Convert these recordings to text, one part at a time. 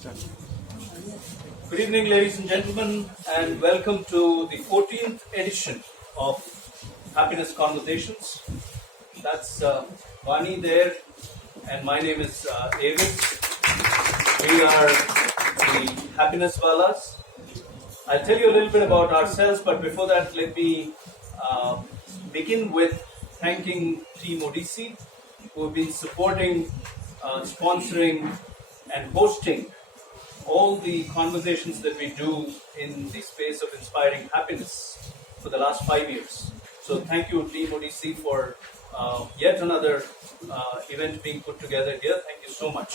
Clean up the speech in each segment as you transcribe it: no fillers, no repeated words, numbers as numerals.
Good evening, ladies and gentlemen, and welcome to the 14th edition of Happiness Conversations. That's Vaani there, and my name is AVIS. We are the happynesswalas. I'll tell you a little bit about ourselves, but before that, let me begin with thanking Team Odyssey, who have been supporting, sponsoring, and hosting all the conversations that we do in the space of inspiring happiness for the last 5 years. So thank you, Team Odyssey, for yet another event being put together here. Thank you so much.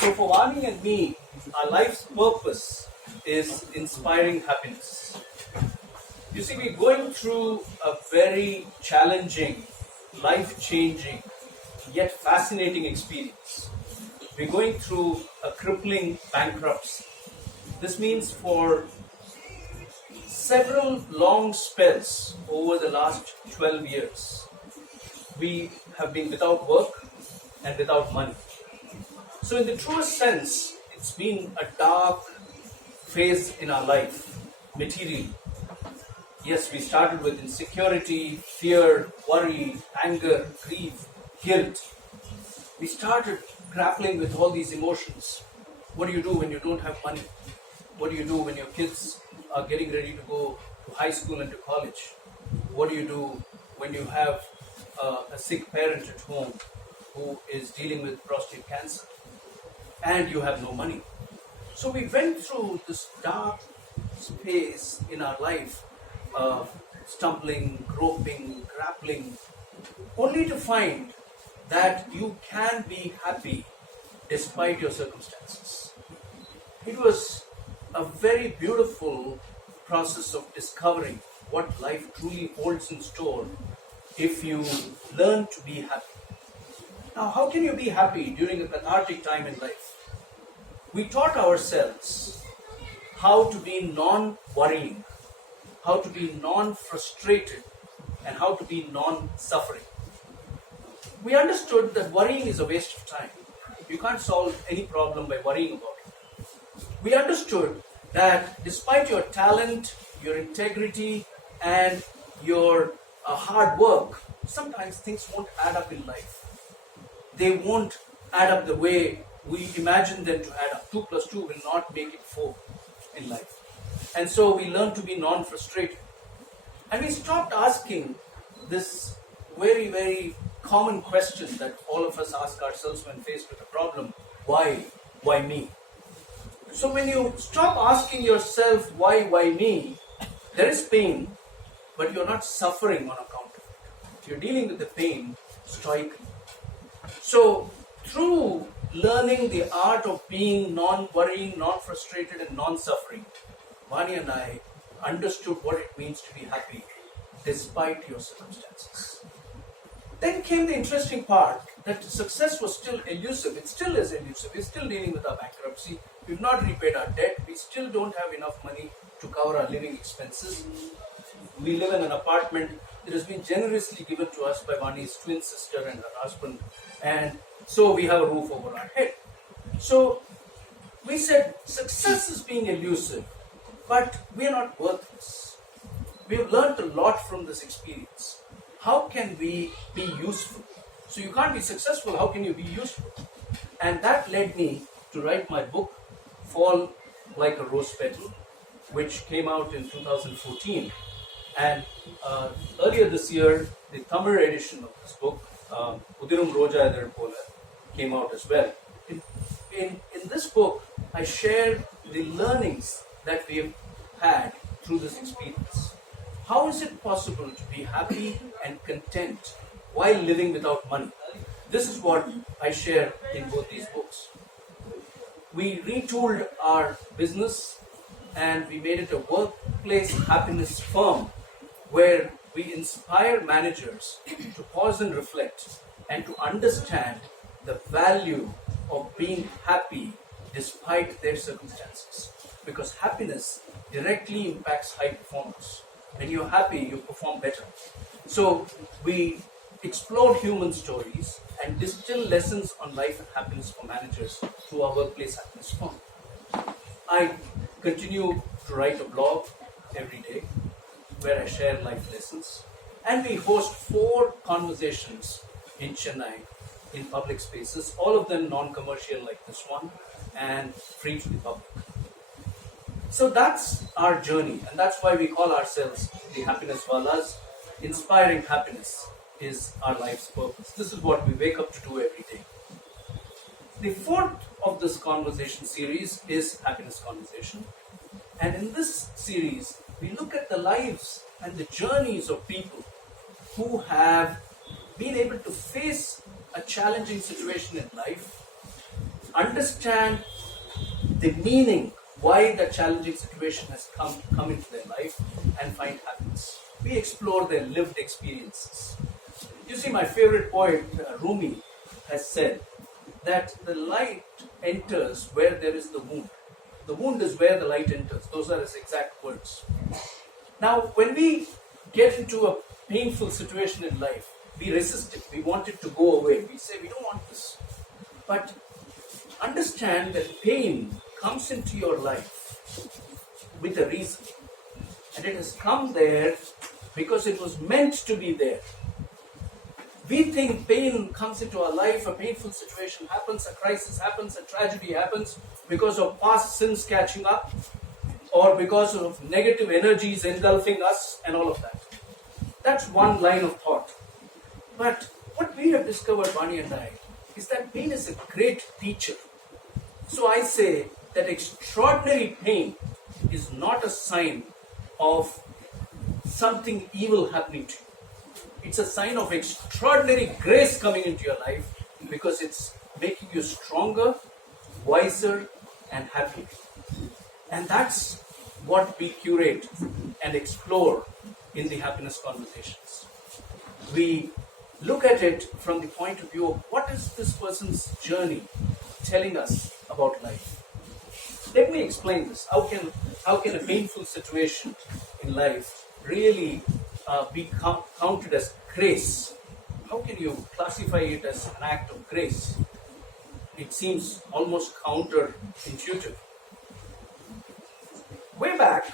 So for Vaani and me, our life's purpose is inspiring happiness. You see, we're going through a very challenging, life-changing, yet fascinating experience. We're going through a crippling bankruptcy. This means for several long spells over the last 12 years, we have been without work and without money. So in the truest sense, it's been a dark phase in our life, materially. Yes, we started with insecurity, fear, worry, anger, grief, guilt. We started grappling with all these emotions. What do you do when you don't have money? What do you do when your kids are getting ready to go to high school and to college? What do you do when you have a sick parent at home who is dealing with prostate cancer and you have no money? So we went through this dark space in our life, stumbling, groping, grappling, only to find that you can be happy despite your circumstances. It was a very beautiful process of discovering what life truly holds in store if you learn to be happy. Now, how can you be happy during a cathartic time in life? We taught ourselves how to be non-worrying, how to be non-frustrated, and how to be non-suffering. We understood that worrying is a waste of time. You can't solve any problem by worrying about it. We understood that despite your talent, your integrity, and your hard work, sometimes things won't add up in life. They won't add up the way we imagine them to add up. 2 plus 2 will not make it 4 in life. And so we learned to be non-frustrated. And we stopped asking this very, very common question that all of us ask ourselves when faced with a problem: why? Why me? So when you stop asking yourself why me, there is pain, but you're not suffering on account of it. You're dealing with the pain stoically. So through learning the art of being non-worrying, non-frustrated, and non-suffering, Vaani and I understood what it means to be happy despite your circumstances. Then came the interesting part that success was still elusive. It still is elusive. We're still dealing with our bankruptcy. We've not repaid our debt. We still don't have enough money to cover our living expenses. We live in an apartment that has been generously given to us by Vaani's twin sister and her husband. And so we have a roof over our head. So we said success is being elusive, but we are not worthless. We have learned a lot from this experience. How can we be useful? So you can't be successful, how can you be useful? And that led me to write my book, Fall Like a Rose Petal, which came out in 2014. And earlier this year, the Tamil edition of this book, Udirum Roja Edar Pola, came out as well. In this book, I share the learnings that we have had through this experience. How is it possible to be happy and content while living without money? This is what I share in both these books. We retooled our business and we made it a workplace happiness firm where we inspire managers to pause and reflect and to understand the value of being happy despite their circumstances. Because happiness directly impacts high performance. When you're happy, you perform better. So we explored human stories and distill lessons on life and happiness for managers through our workplace happiness forum. I continue to write a blog every day where I share life lessons, and we host 4 conversations in Chennai in public spaces, all of them non-commercial like this one and free to the public. So that's our journey, and that's why we call ourselves the Happynesswalas. Inspiring happiness is our life's purpose. This is what we wake up to do every day. The 4th of this conversation series is Happiness Conversation. And in this series, we look at the lives and the journeys of people who have been able to face a challenging situation in life, understand the meaning why the challenging situation has come into their life, and find happiness. We explore their lived experiences. You see, my favorite poet, Rumi, has said that the light enters where there is the wound. The wound is where the light enters. Those are his exact words. Now, when we get into a painful situation in life, we resist it. We want it to go away. We say, we don't want this. But understand that pain comes into your life with a reason. And it has come there because it was meant to be there. We think pain comes into our life, a painful situation happens, a crisis happens, a tragedy happens because of past sins catching up, or because of negative energies engulfing us and all of that. That's one line of thought. But what we have discovered, Vaani and I, is that pain is a great teacher. So I say that extraordinary pain is not a sign of something evil happening to you. It's a sign of extraordinary grace coming into your life, because it's making you stronger, wiser, and happier. And that's what we curate and explore in the happiness conversations. We look at it from the point of view of what is this person's journey telling us about life. Let me explain this. How can a painful situation in life really be counted as grace? How can you classify it as an act of grace? It seems almost counterintuitive. Way back,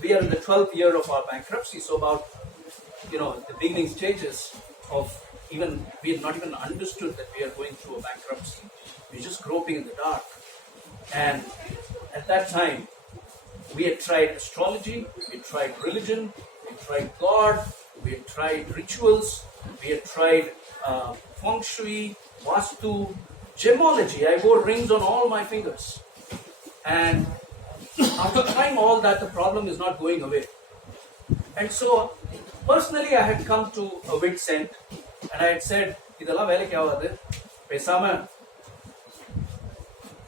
we are in the 12th year of our bankruptcy, so about the beginning stages of we had not even understood that we are going through a bankruptcy. We're just groping in the dark. And at that time, we had tried astrology, we had tried religion, we had tried God, we had tried rituals, we had tried feng shui, vastu, gemology. I wore rings on all my fingers. And after trying all that, the problem is not going away. And so, personally, I had come to a wit's end, and I had said, idella velaiku avadhu, pesama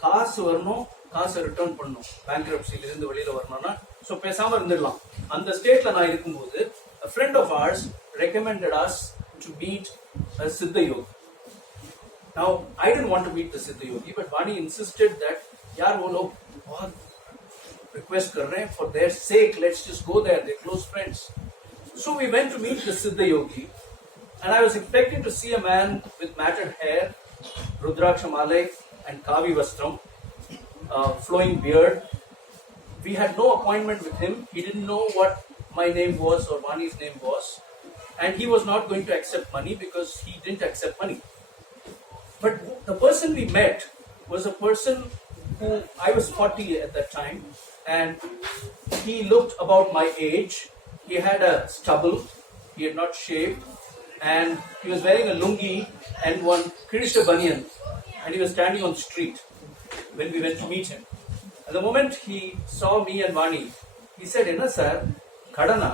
காசு வரணும், காசை return பண்ணணும், பேங்க்ரப்சில இருந்து வெளியில வரணும்னா, so பேசாம இருந்துடலாம். அந்த ஸ்டேட்ல நான் இருக்கும்போது a friend of ours recommended us to meet a Siddha Yogi. Now, I didn't want to meet the Siddha Yogi, but Vaani insisted that yaar wo log bahut request kar rahe hain, for their sake let's just go there, they're close friends. So we went to meet the Siddha Yogi, and I was expecting to see a man with matted hair, Rudraksha Malai and Kavi Vastram, flowing beard. We had no appointment with him. He didn't know what my name was or Vaani's name was, and he was not going to accept money because he didn't accept money. But the person we met was a person who, I was 40 at that time, and he looked about my age. He had a stubble, he had not shaved, and he was wearing a lungi and one Kirisha banyan, and he was standing on the street when we went to meet him. At the moment he saw me and Vaani, he said, "Enna sir, kadana?"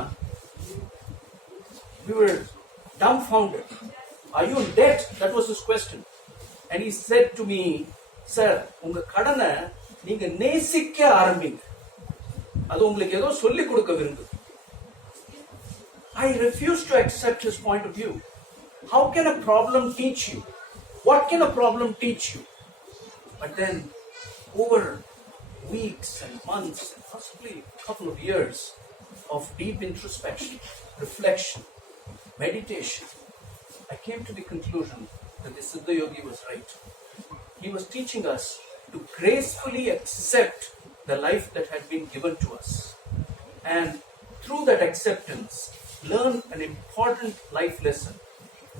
We were dumbfounded. "Are you in debt?" That was his question. And he said to me, "Sir, unga kadana neenga nesikka aarambinga. Adu ungalku edho solli kodukka virundu." I refused to accept his point of view. How can a problem teach you? What can a problem teach you? But then, over weeks and months and possibly a couple of years of deep introspection, reflection, meditation, I came to the conclusion that the Siddha Yogi was right. He was teaching us to gracefully accept the life that had been given to us. And through that acceptance, learn an important life lesson,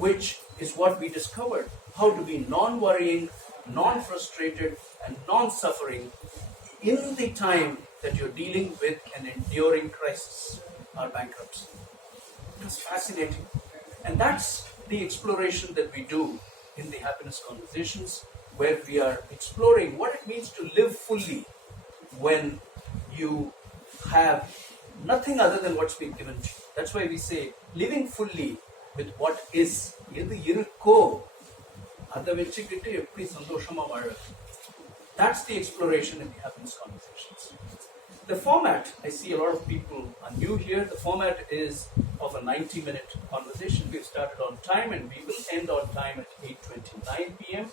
which is what we discovered: how to be non-worrying, non-frustrated, and non-suffering in the time that you're dealing with an enduring crisis or bankruptcy. It was fascinating. And that's the exploration that we do in the Happiness Conversations, where we are exploring what it means to live fully when you have nothing other than what's been given to you. That's why we say living fully with what is. எது இருக்கோ அதை வச்சுக்கிட்டு எப்படி சந்தோஷமா வாழ. That's the exploration in the Happiness Conversations. The format, I see a lot of people are new here. The format is of a 90-minute conversation. We've started on time and we will end on time at 8:29 p.m.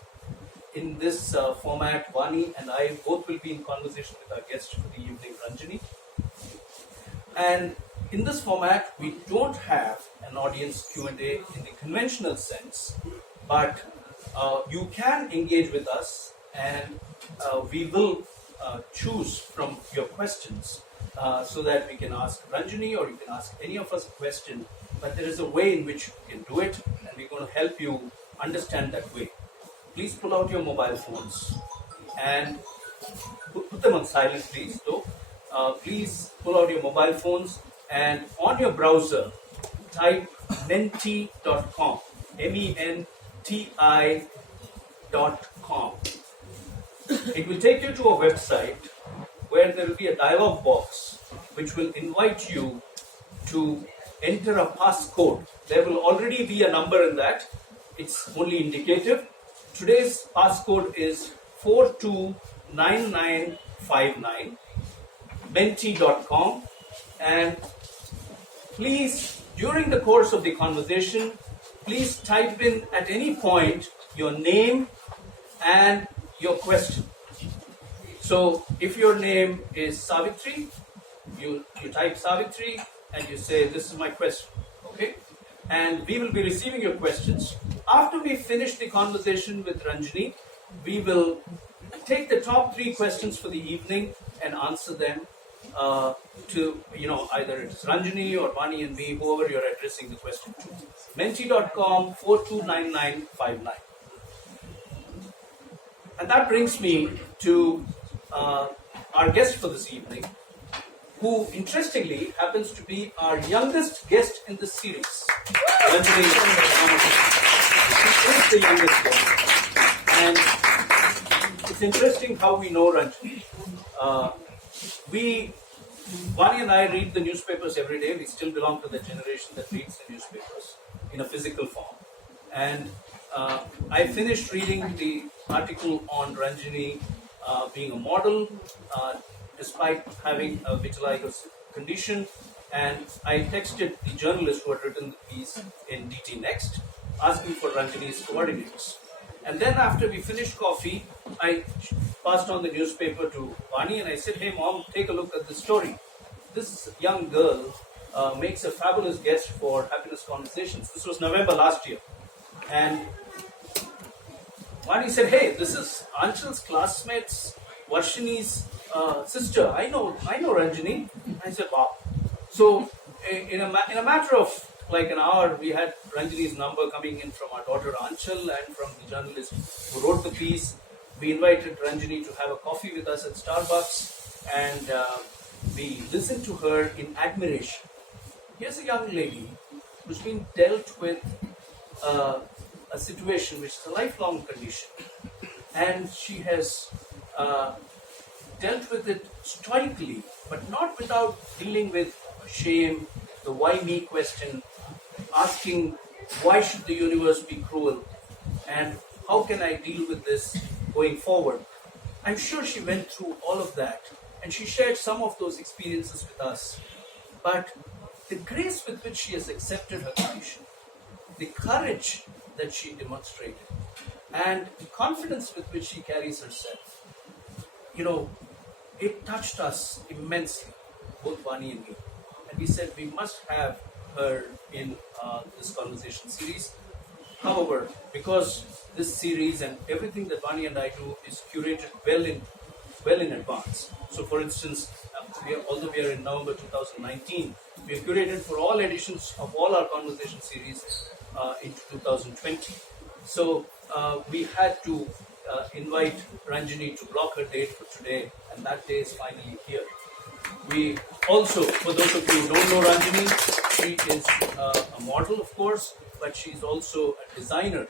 In this format, Vaani and I both will be in conversation with our guest for the evening, Ranjani. And in this format, we don't have an audience Q&A in the conventional sense, but you can engage with us and we will choose from your questions so that we can ask Ranjani or you can ask any of us a question, but there is a way in which you can do it and we're going to help you understand that way. Please pull out your mobile phones and put them on silent, please. Though, please pull out your mobile phones and on your browser type menti.com, menti.com. It will take you to a website where there will be a dialog box which will invite you to enter a passcode. There will already be a number in that. It's only indicative. Today's passcode is 429959, menti.com, and please, during the course of the conversation, please type in at any point your name and your question. So if your name is Savitri, you type Savitri and you say, this is my question, okay? And we will be receiving your questions. After we finish the conversation with Ranjani, we will take the top 3 questions for the evening and answer them to, either it's Ranjani or Vaani and me, whoever you're addressing the question to. Menti.com 429959. And that brings me to our guest for this evening, who interestingly happens to be our youngest guest in this series. Ranjani Ramakrishnan. She is the youngest guest. And it's interesting how we know Ranjani. Vaani and I read the newspapers every day. We still belong to the generation that reads the newspapers in a physical form. And I finished reading the article on Ranjani being a model, despite having a vitiligo condition. And I texted the journalist who had written the piece in DT Next, asking for Ranjani's coordinates. And then after we finished coffee, I passed on the newspaper to Vaani and I said, hey mom, take a look at this story. This young girl makes a fabulous guest for Happiness Conversations. This was November last year. And Vaani said, hey, this is Anchal's classmates, Varshini's sister. I know Ranjani. I said, wow. So in a matter of like an hour, we had Ranjani's number coming in from our daughter Anchal and from the journalist who wrote the piece. We invited Ranjani to have a coffee with us at Starbucks and we listened to her in admiration. Here's a young lady who's been dealt with a situation which is a lifelong condition, and she has dealt with it stoically, but not without dealing with shame, the why me question, asking why should the universe be cruel and how can I deal with this going forward. I'm sure she went through all of that and she shared some of those experiences with us, but the grace with which she has accepted her condition, the courage that she demonstrated, and the confidence with which she carries herself, it touched us immensely, both Vaani and me. And we said we must have her in this conversation series. However, because this series and everything that Vaani and I do is curated well in advance. So, for instance, although we are in November 2019, we have curated for all editions of all our conversation series into 2020. So, we had to invite Ranjani to block her date for today, and that day is finally here. We also, for those of you who don't know Ranjani, she is a model, of course, but she's also a designer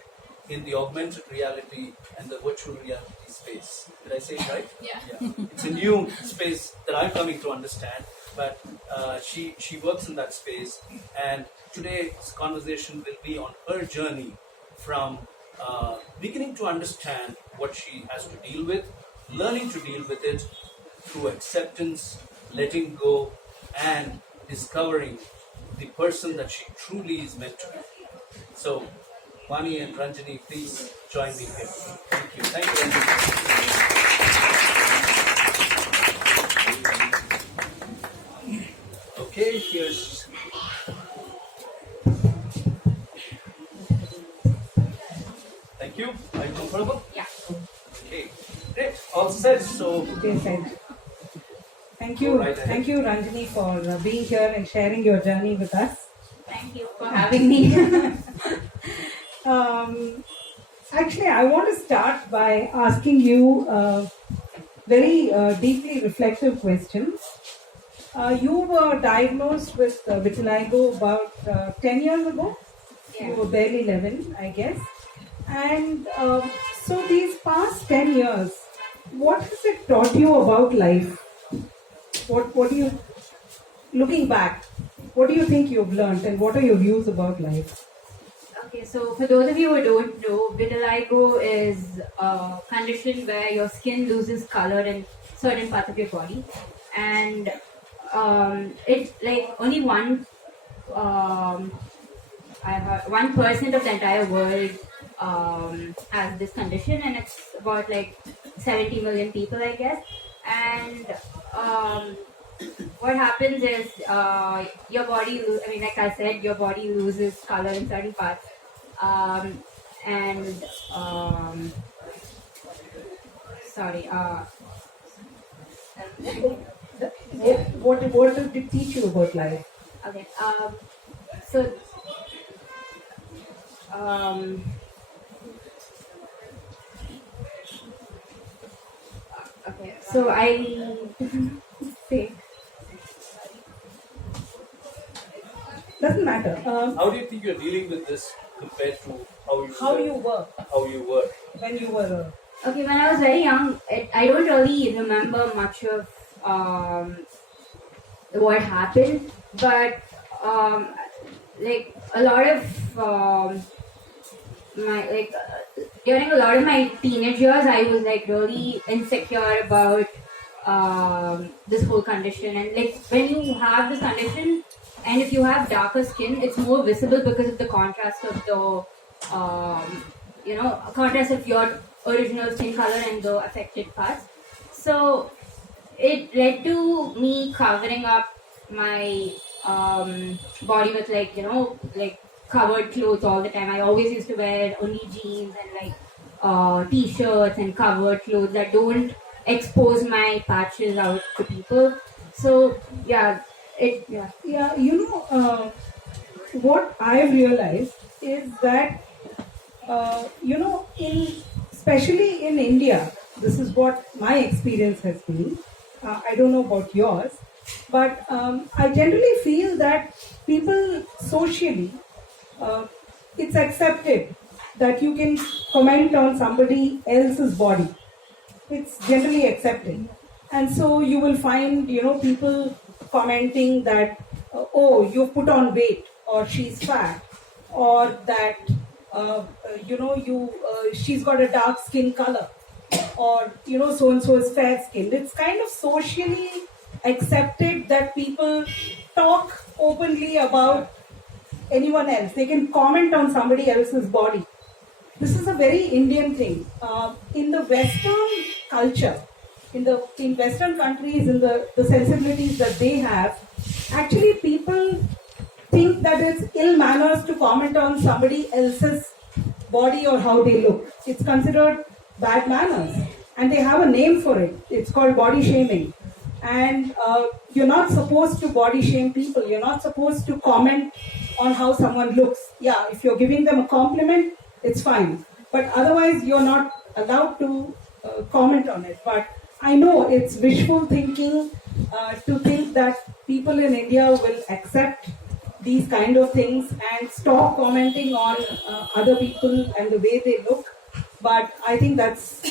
in the augmented reality and the virtual reality space. Did I say it right? Yeah. It's a new space that I'm coming to understand, but she works in that space. And today's conversation will be on her journey from beginning to understand what she has to deal with, learning to deal with it through acceptance, letting go, and discovering the person that she truly is meant to be. So, Vaani and Ranjani, please join me here. Thank you. Thank you, Ranjani. Okay, here's... Thank you. Are you comfortable? Yeah. Okay, great. All set. So... Okay, fine. Thank you. Thank you, Ranjani, for being here and sharing your journey with us. Thank you for having me. Actually, I want to start by asking you very deeply reflective questions. You were diagnosed with vitiligo about 10 years ago. Yeah. You were barely 11, I guess. And so these past 10 years, what has it taught you about life? What do you, looking back, what do you think you've learned and what are your views about life? Okay, so for those of you who don't know, vitiligo is a condition where your skin loses color in certain parts of your body, and it's like only 1% of the entire world has this condition, and it's about like 70 million people, I guess. And what happens is your body, like I said, your body loses color in certain parts. What did it teach you about life? Okay. So I say. Doesn't matter. How do you think you're dealing with this compared to how you were when you were? Okay, when I was very young, I don't really remember much of what happened, but like a lot of during a lot of my teenage years, I was like really insecure about this whole condition. And like when you have this condition, and if you have darker skin, it's more visible because of the contrast of the contrast of your original skin color and the affected parts. So it led to me covering up my body with like covered clothes all the time. I always used to wear only jeans and like t-shirts and covered clothes that don't expose my patches out to people. So what I've realized is that especially in India, this is what my experience has been. I don't know about yours, but I generally feel that people socially, it's accepted that you can comment on somebody else's body. It's generally accepted. And so you will find, people commenting that, oh, you put on weight, or she's fat, or that, she's got a dark skin color, or, so-and-so is fair skinned. It's kind of socially accepted that people talk openly about anyone else. They can comment on somebody else's body. This is a very Indian thing. In the Western culture, in Western countries, in the sensibilities that they have, actually people think that it's ill manners to comment on somebody else's body or how they look. It's considered bad manners, and they have a name for it. It's called body shaming. And you're not supposed to body shame people. You're not supposed to comment on how someone looks. Yeah, if you're giving them a compliment, it's fine. But otherwise, you're not allowed to comment on it. But I know it's wishful thinking to think that people in India will accept these kind of things and stop commenting on other people and the way they look. But I think that's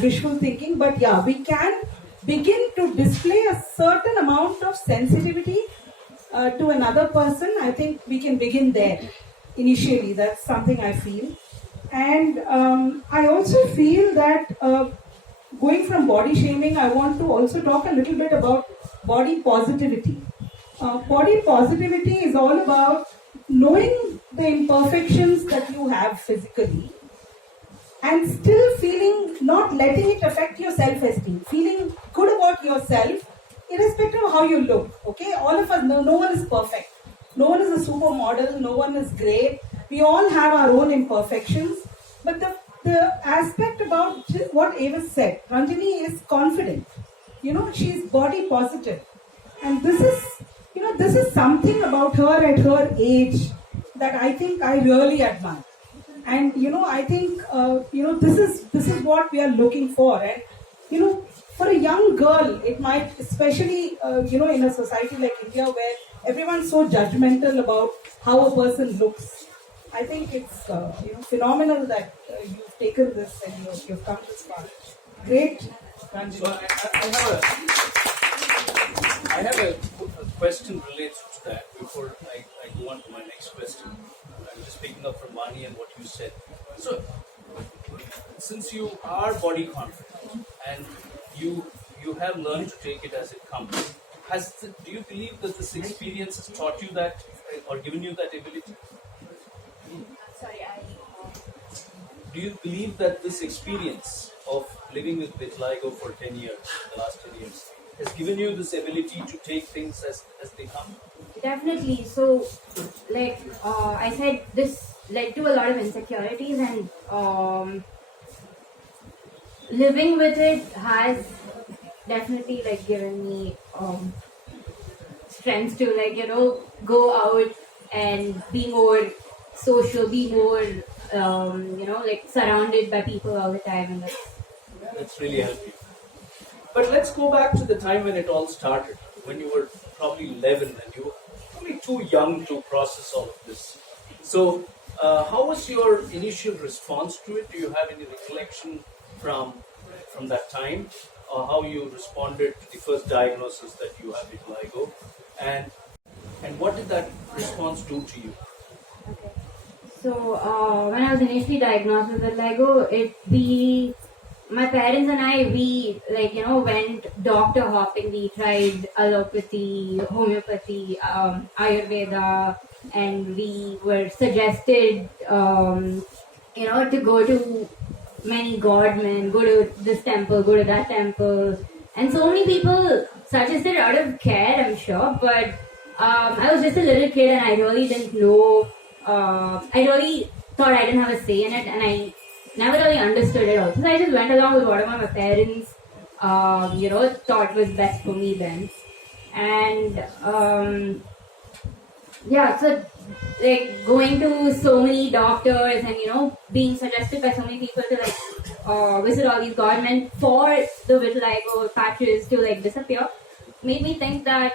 wishful thinking. But yeah, we can begin to display a certain amount of sensitivity to another person. I think we can begin there initially. That's something I feel. And I also feel that going from body shaming, I want to also talk a little bit about body positivity. Body positivity is all about knowing the imperfections that you have physically and still feeling, not letting it affect your self-esteem, feeling good about yourself irrespective of how you look. Okay, all of us, no one is perfect. No one is a supermodel, no one is great. We all have our own imperfections. But the aspect about what Avis said, Ranjani is confident. She's body positive. And this is something about her at her age that I think I really admire. And I think this is what we are looking for. And for a young girl, it might, especially in a society like India where everyone's so judgmental about how a person looks, I think it's phenomenal that you've taken this and you've come this far. Great, Ranjani. So I have a question related to that before I go on to my next question. I'm just picking up from Vaani and what you said. So, since you are body confident and you have learned to take it as it comes, do you believe that this experience has taught you that or given you that ability? Do you believe that this experience of living with vitiligo for 10 years, the last 10 years, has given you this ability to take things as they come? Definitely. So, like I said, this led to a lot of insecurities, and living with it has definitely given me strength to go out and be more social, be more surrounded by people all the time, and that's really helped you. But let's go back to the time when it all started, when you were probably 11 and you were probably too young to process all of this. So, how was your initial response to it? Do you have any recollection from that time, or how you responded to the first diagnosis that you had vitiligo, and what did that response do to you? Okay. So when I was initially diagnosed with vitiligo, my parents and I, we went doctor hopping. We tried allopathy, homeopathy, Ayurveda, and we were suggested, to go to many godmen, go to this temple, go to that temple, and so many people suggested out of care, I'm sure. But I was just a little kid, and I really didn't know. I really thought I didn't have a say in it, and I never really understood it also. So I just went along with whatever my parents, thought was best for me then. And so going to so many doctors and being suggested by so many people to visit all these government for the vitiligo patches to disappear made me think that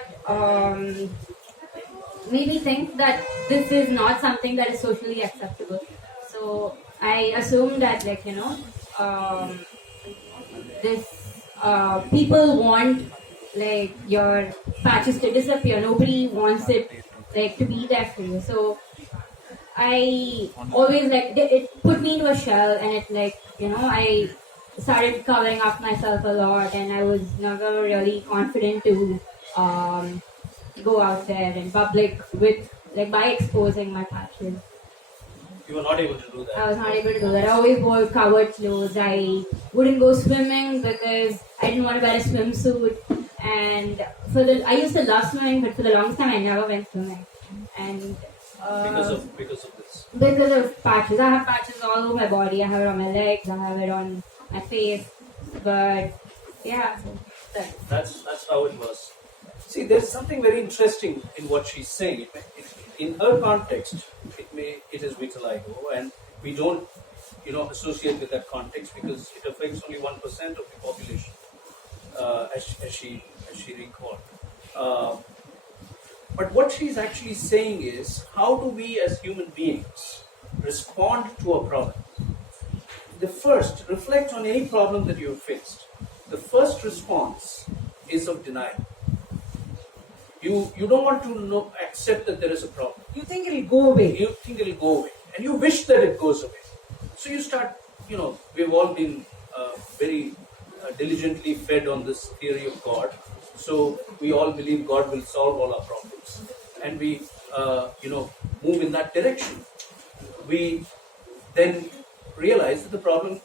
this is not something that is socially acceptable. So I assumed that people want your patches to disappear. Nobody wants it to be there for you. So I always it put me into a shell, and it I started covering up myself a lot, and I was never really confident to go out there in public with by exposing my patches. You were not able to do that. I was not able to do that. I always wore covered clothes. I wouldn't go swimming because I didn't want to wear a swimsuit. And I used to love swimming, but for the longest time I never went swimming. And Because of this. Because of patches. I have patches all over my body. I have it on my legs. I have it on my face. But yeah, That's how it was. See, there's something very interesting in what she's saying. In her context, it is vitiligo, and we don't, associate with that context because it affects only 1% of the population, as she recalled. But what she's actually saying is, how do we as human beings respond to a problem? The first, reflect on any problem that you've faced. The first response is of denial. You don't want to accept that there is a problem. You think it'll go away. You think it'll go away. And you wish that it goes away. So you start, we've all been very diligently fed on this theory of God. So we all believe God will solve all our problems. And we, move in that direction. We then realize that the problem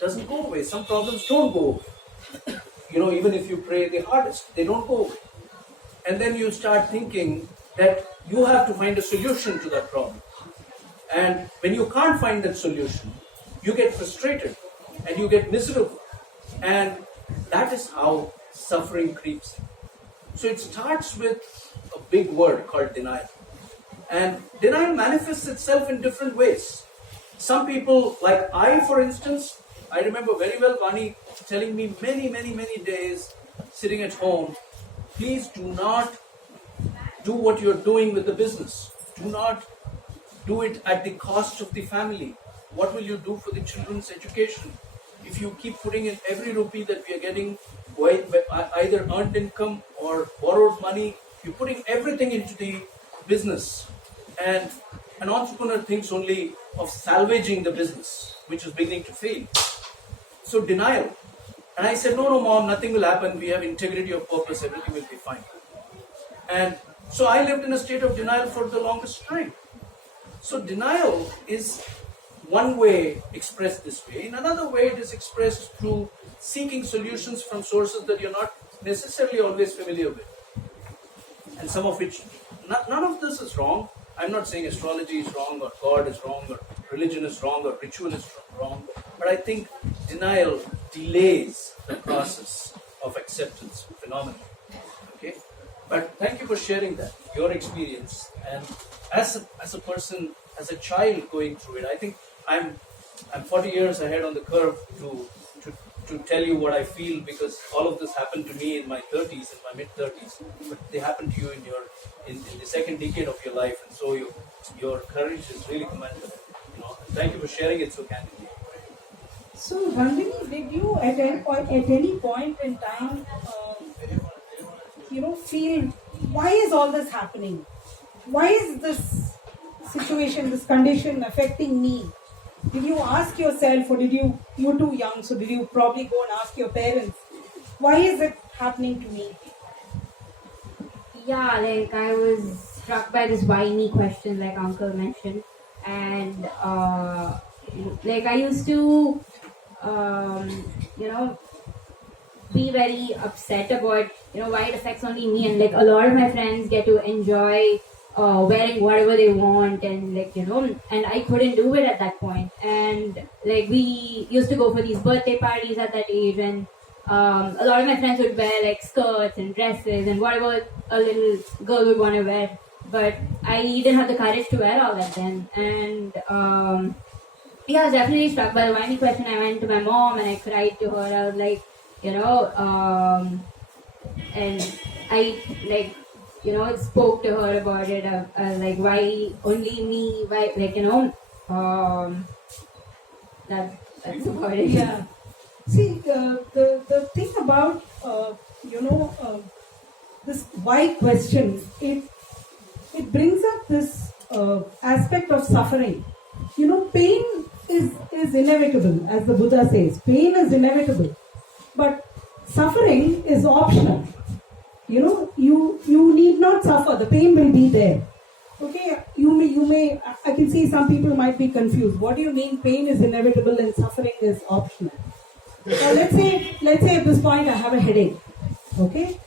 doesn't go away. Some problems don't go away. Even if you pray the hardest, they don't go away. And then you start thinking that you have to find a solution to that problem. And when you can't find that solution, you get frustrated and you get miserable. And that is how suffering creeps in. So it starts with a big word called denial. And denial manifests itself in different ways. Some people, like I, for instance, I remember very well Vaani telling me many, many, many days sitting at home, please do not do what you're doing with the business. Do not do it at the cost of the family. What will you do for the children's education? If you keep putting in every rupee that we are getting, either earned income or borrowed money, you're putting everything into the business. And an entrepreneur thinks only of salvaging the business, which is beginning to fail. So denial. And I said, no, mom, nothing will happen. We have integrity of purpose. Everything will be fine. And so I lived in a state of denial for the longest time. So denial is one way expressed this way. In another way, it is expressed through seeking solutions from sources that you're not necessarily always familiar with. And some of which, none of this is wrong. I'm not saying astrology is wrong, or God is wrong, or religion is wrong, or ritual is wrong. But I think denial delays the process of acceptance phenomenon. Okay? But thank you for sharing that, your experience. And as a person, as a child going through it, I think I'm 40 years ahead on the curve to tell you what I feel, because all of this happened to me in my 30s, in my mid-30s, but they happened to you in the second decade of your life, and so your courage is really commendable. Thank you for sharing it so candidly. So, Ranjani, did you at any point in time, feel, why is all this happening? Why is this situation, this condition affecting me? Did you ask yourself, or you're too young, so did you probably go and ask your parents, why is it happening to me? Yeah, like I was struck by this why me question, like Uncle mentioned. And like I used to, be very upset about, why it affects only me. And like a lot of my friends get to enjoy wearing whatever they want, and and I couldn't do it at that point. And like we used to go for these birthday parties at that age, and a lot of my friends would wear like skirts and dresses and whatever a little girl would want to wear, but I didn't have the courage to wear all that then. And I was definitely struck by the whiny question. I went to my mom and I cried to her. I was like, and I spoke to her about it. I was like, why only me? Why, that's about it. Yeah. See, the thing about, this why question, it brings up this aspect of suffering. Pain is inevitable, as the Buddha says. Pain is inevitable. But suffering is optional. You need not suffer. The pain will be there. Okay, you may. I can see some people might be confused. What do you mean pain is inevitable and suffering is optional? So let's say at this point I have a headache. Okay,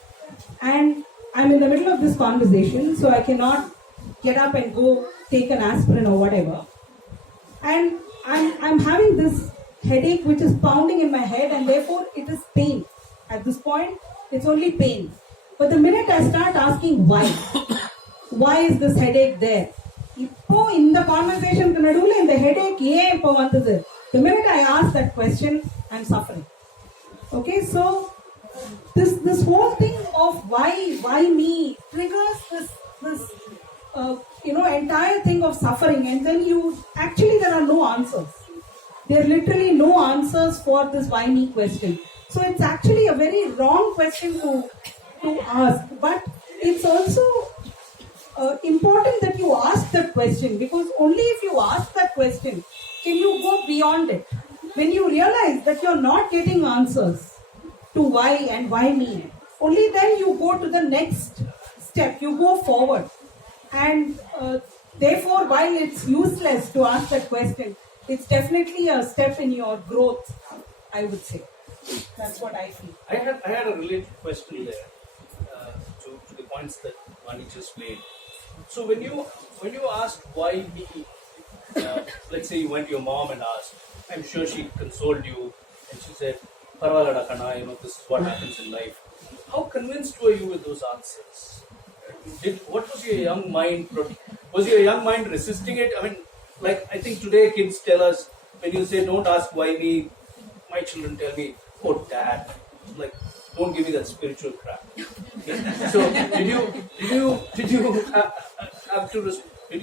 and I'm in the middle of this conversation, so I cannot get up and go take an aspirin or whatever, and I'm having this headache which is pounding in my head, and therefore it is pain. At this point, it's only pain. But the minute I start asking why is this headache there? இப்போ இந்த கான்வர்சேஷனுக்கு நடுவில் இந்த headache ஏன் இப்போ வந்தது? The minute I ask that question, I'm suffering. Okay, so this whole thing of why me triggers this entire thing of suffering, and then there are no answers. There are literally no answers for this why me question. So it's actually a very wrong question to ask, but it's also important that you ask that question, because only if you ask that question can you go beyond it. When you realize that you're not getting answers to why and why me, only then you go to the next step, you go forward. And therefore, while it's useless to ask that question, it's definitely a step in your growth, I would say. That's what I feel. I had a related question there to the points that Vaani just made. So when you asked why me, let's say you went to your mom and asked, I'm sure she consoled you and she said, "Parvalada kana, this is what happens in life." How convinced were you with those answers? What was your young mind? Was your young mind resisting it? I mean, like I think today kids tell us, when you say don't ask why me, my children tell me, "Oh, Dad, like don't give me that spiritual crap." So did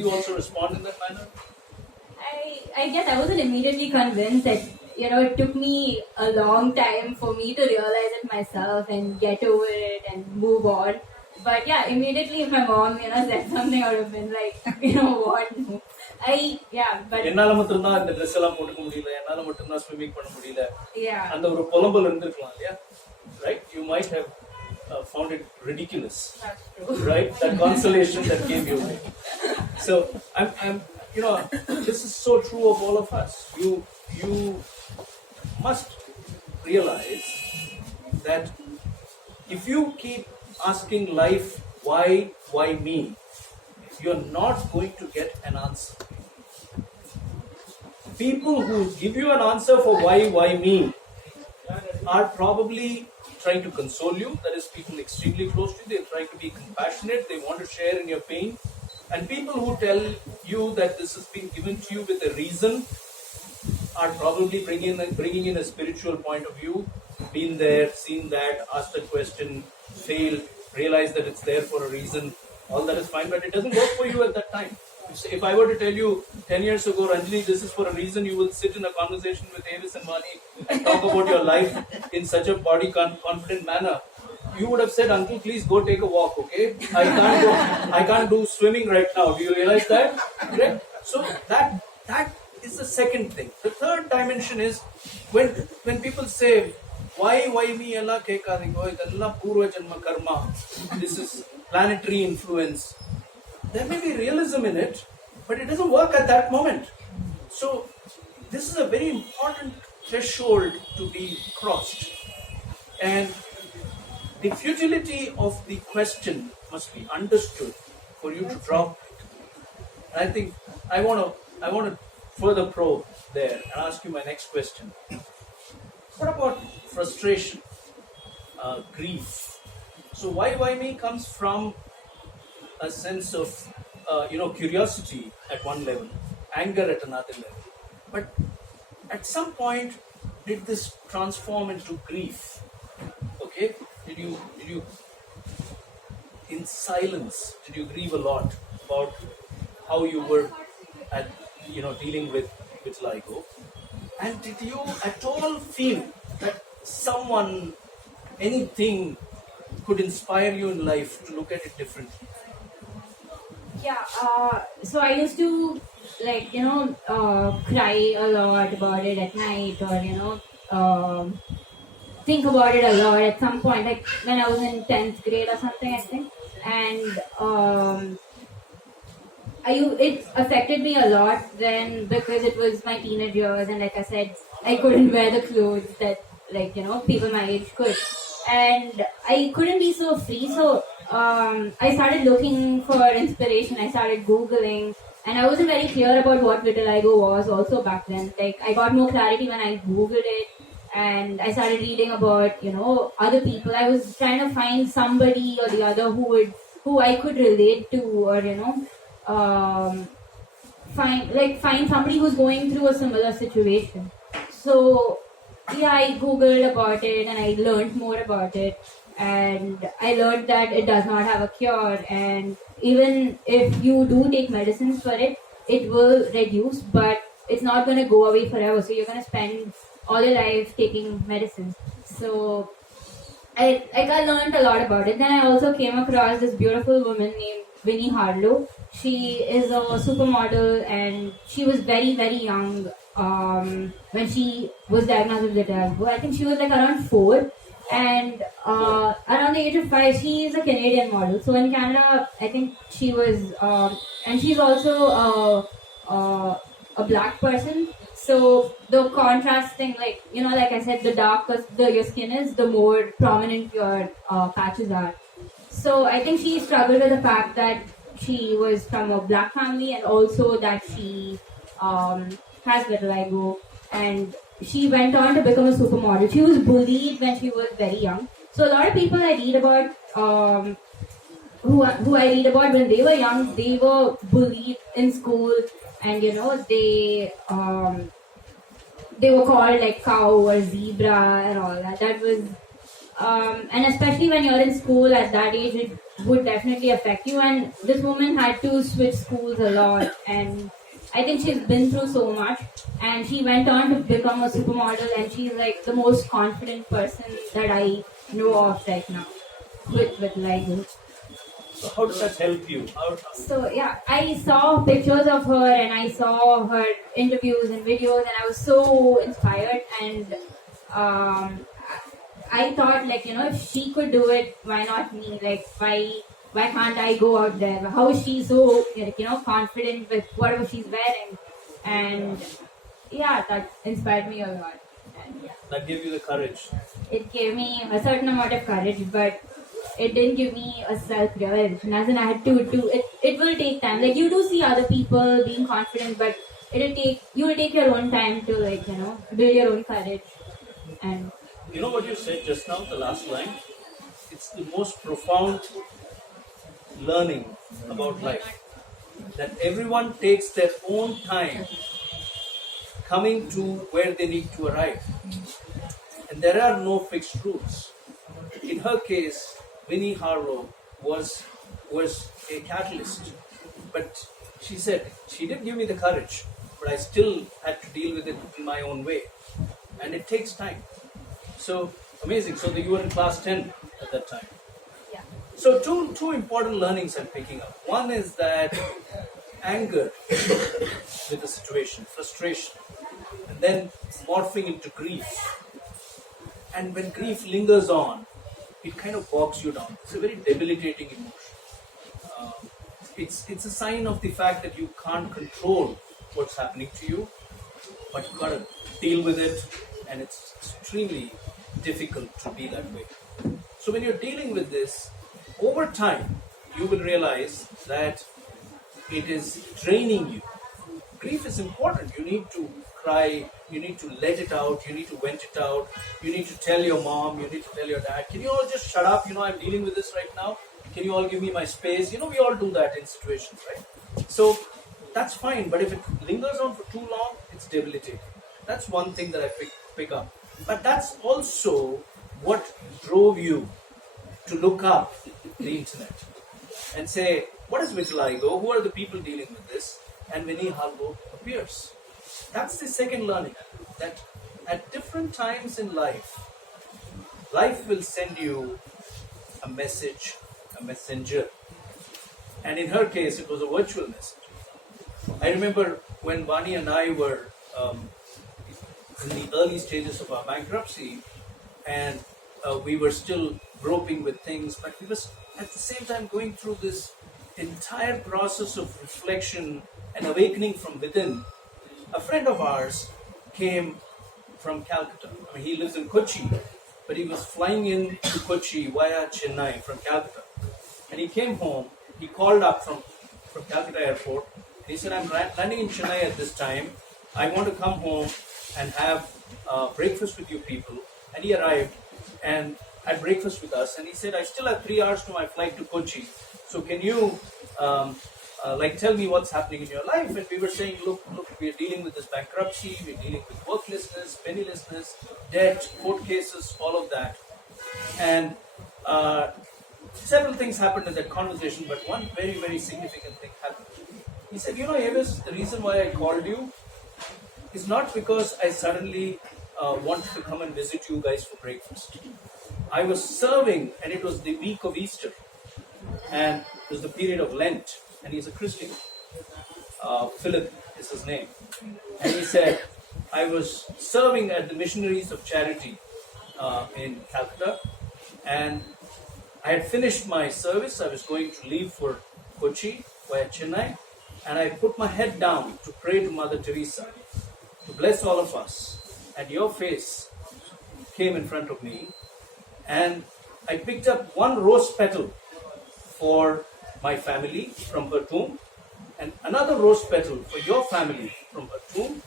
you also respond in that manner? I guess I wasn't immediately convinced that, it took me a long time for me to realize it myself and get over it and move on. But yeah, immediately if my mom, said something, I would have been like, what? But என்னால மட்டும் தான் இந்த Dress எல்லாம் போட்டுக்க முடியல, என்னால மட்டும் தான் ஸ்விமிங் பண்ண முடியல, yeah, அந்த ஒரு புலம்பல் இருந்திருக்கலாம் இல்லையா? Right? You might have found it ridiculous. that's true. Right? That consolation that came your way. So I'm this is so true of all of us. You must realize that if you keep asking life why me, you're not going to get an answer. People who give you an answer for why me are probably trying to console you. That is, people extremely close to you. They try to be compassionate. They want to share in your pain. And people who tell you that this has been given to you with a reason are probably bringing in a spiritual point of view. Been there, seen that, asked a question, failed, realized that it's there for a reason. All that is fine, but it doesn't work for you at that time. If I were to tell you 10 years ago, Ranjani, this is for a reason, you will sit in a conversation with AVIS and Vaani and talk about your life in such a body confident manner, you would have said, "Uncle, please go take a walk, okay? I can't do swimming right now." Do you realize that? Right? So that is the second thing. The third dimension is when people say, why me ella kekadingo, idella purva janma karma, this is planetary influence. There may be realism in it, but it doesn't work at that moment. So this is a very important threshold to be crossed, and the futility of the question must be understood for you to drop it. And I think I want to further probe there and ask you my next question. What about frustration, grief? So why me comes from a sense of curiosity at one level, anger at another level. But at some point, did this transform into grief? Okay, did you in silence, did you grieve a lot about how you were dealing with Vitiligo? And did you at all feel that someone, anything could inspire you in life to look at it differently? Yeah, so I used to cry a lot about it at night, or think about it a lot at some point, like when I was in 10th grade or something, I think. And it affected me a lot then, because it was my teenage years, and like I said, I couldn't wear the clothes that people my age could, and I couldn't be so free. So I started looking for inspiration. I started Googling And I wasn't very clear about what vitiligo was also back then. Like, I got more clarity when I googled it, and I started reading about, other people. I was trying to find somebody or the other who I could relate to, or find somebody who's going through a similar situation. So yeah, I googled about it and I learned more about it, and I learned that it does not have a cure, and even if you do take medicines for it, it will reduce, but it's not going to go away forever. So you're going to spend all your life taking medicines. So I learned a lot about it. Then I also came across this beautiful woman named Winnie Harlow. She is a supermodel, and she was very, very young when she was diagnosed with vitiligo. I think she was like around 4, and around the age of 5, she is a Canadian model. So in Canada, I think she was, and she's also a black person. So the contrasting, like I said, the darker your skin is, the more prominent your patches are. So I think she struggled with the fact that she was from a black family, and also that she has vitiligo, and she went on to become a supermodel. She was bullied when she was very young. So a lot of people I read about, who I read about when they were young, they were bullied in school, and they were called like cow or zebra and all that. That was and especially when you're in school at that age, it would definitely affect you. And this woman had to switch schools a lot, and I think she's been through so much, and she went on to become a supermodel, and she's like the most confident person that I know of right now with vitiligo. So how does that help you? So yeah, I saw pictures of her, and I saw her interviews and videos, and I was so inspired, and I thought, if she could do it, why not me? Like, why can't I go out there? How is she so, confident with whatever she's wearing? And yeah, that inspired me a lot. And yeah, that gave you the courage. It gave me a certain amount of courage, but it didn't give me a self-realization. As in, I had to do it. It will take time. Like, you do see other people being confident, but you will take your own time to build your own courage. And you know what you said just now, the last line? It's the most profound learning about life. That everyone takes their own time coming to where they need to arrive. And there are no fixed rules. In her case, Winnie Harlow was a catalyst. But she said, she didn't give me the courage, but I still had to deal with it in my own way. And it takes time. So, amazing. So you were in class 10 at that time. yeah. So two important learnings I'm picking up. One is that anger with the situation, frustration, and then morphing into grief. And when grief lingers on, it kind of bogs you down. It's a very debilitating emotion. It's a sign of the fact that you can't control what's happening to you, but you've got to deal with it, and it's extremely difficult to be that way. So when you're dealing with this, over time, you will realize that it is draining you. Grief is important. You need to cry, you need to let it out, you need to vent it out, you need to tell your mom, you need to tell your dad, can you all just shut up, I'm dealing with this right now, can you all give me my space? We all do that in situations, right? So that's fine, but if it lingers on for too long, it's debilitating. That's one thing that I pick up. But that's also what drove you to look up the internet and say, what is vitiligo? Who are the people dealing with this? And Winnie Harlow appears. That's the second learning, that at different times in life will send you a message, a messenger. And in her case, it was a virtual message. I remember when Vaani and I were in the early stages of our bankruptcy, and we were still groping with things, but we were at the same time going through this entire process of reflection and awakening from within. A friend of ours came from Calcutta. I mean, he lives in Kochi, but he was flying in to Kochi via Chennai from Calcutta. And he came home, he called up from Calcutta airport, He said, I'm landing in Chennai at this time. I want to come home and have breakfast with you people. And he arrived and had breakfast with us. And he said, I still have 3 hours to my flight to Kochi. So can you tell me what's happening in your life? And we were saying, look, we're dealing with this bankruptcy, we're dealing with worklessness, pennilessness, debt, court cases, all of that. And several things happened in that conversation, but one very, very significant thing happened. He said, Avis, the reason why I called you is not because I suddenly wanted to come and visit you guys for breakfast. I was serving, and it was the week of Easter, and it was the period of Lent, and he's a Christian. Philip is his name. And he said, I was serving at the Missionaries of Charity in Calcutta, and I had finished my service. I was going to leave for Kochi via Chennai, and I put my head down to pray to Mother Teresa to bless all of us. And your face came in front of me, and I picked up one rose petal for my family from her tomb, and another rose petal for your family from her tomb.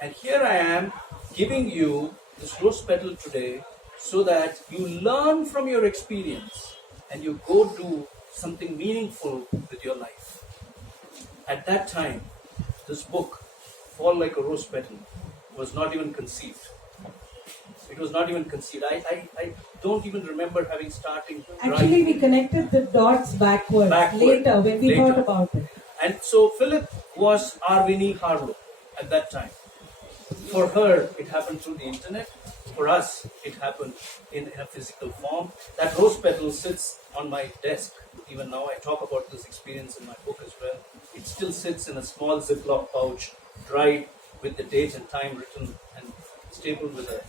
And here I am giving you this rose petal today so that you learn from your experience and you go do something meaningful with your life. At that time, this book, Fall Like a Rose Petal, was not even conceived. It was not even conceived. I don't even remember having starting. Actually, we connected the dots backward later when we thought about it. And so Philip was our Winnie Harlow at that time. For her, it happened through the internet. For us, it happened in a physical form. That rose petal sits on my desk. Even now, I talk about this experience in my book as well. It still sits in a small Ziploc pouch, dried with the date and time written and stapled with a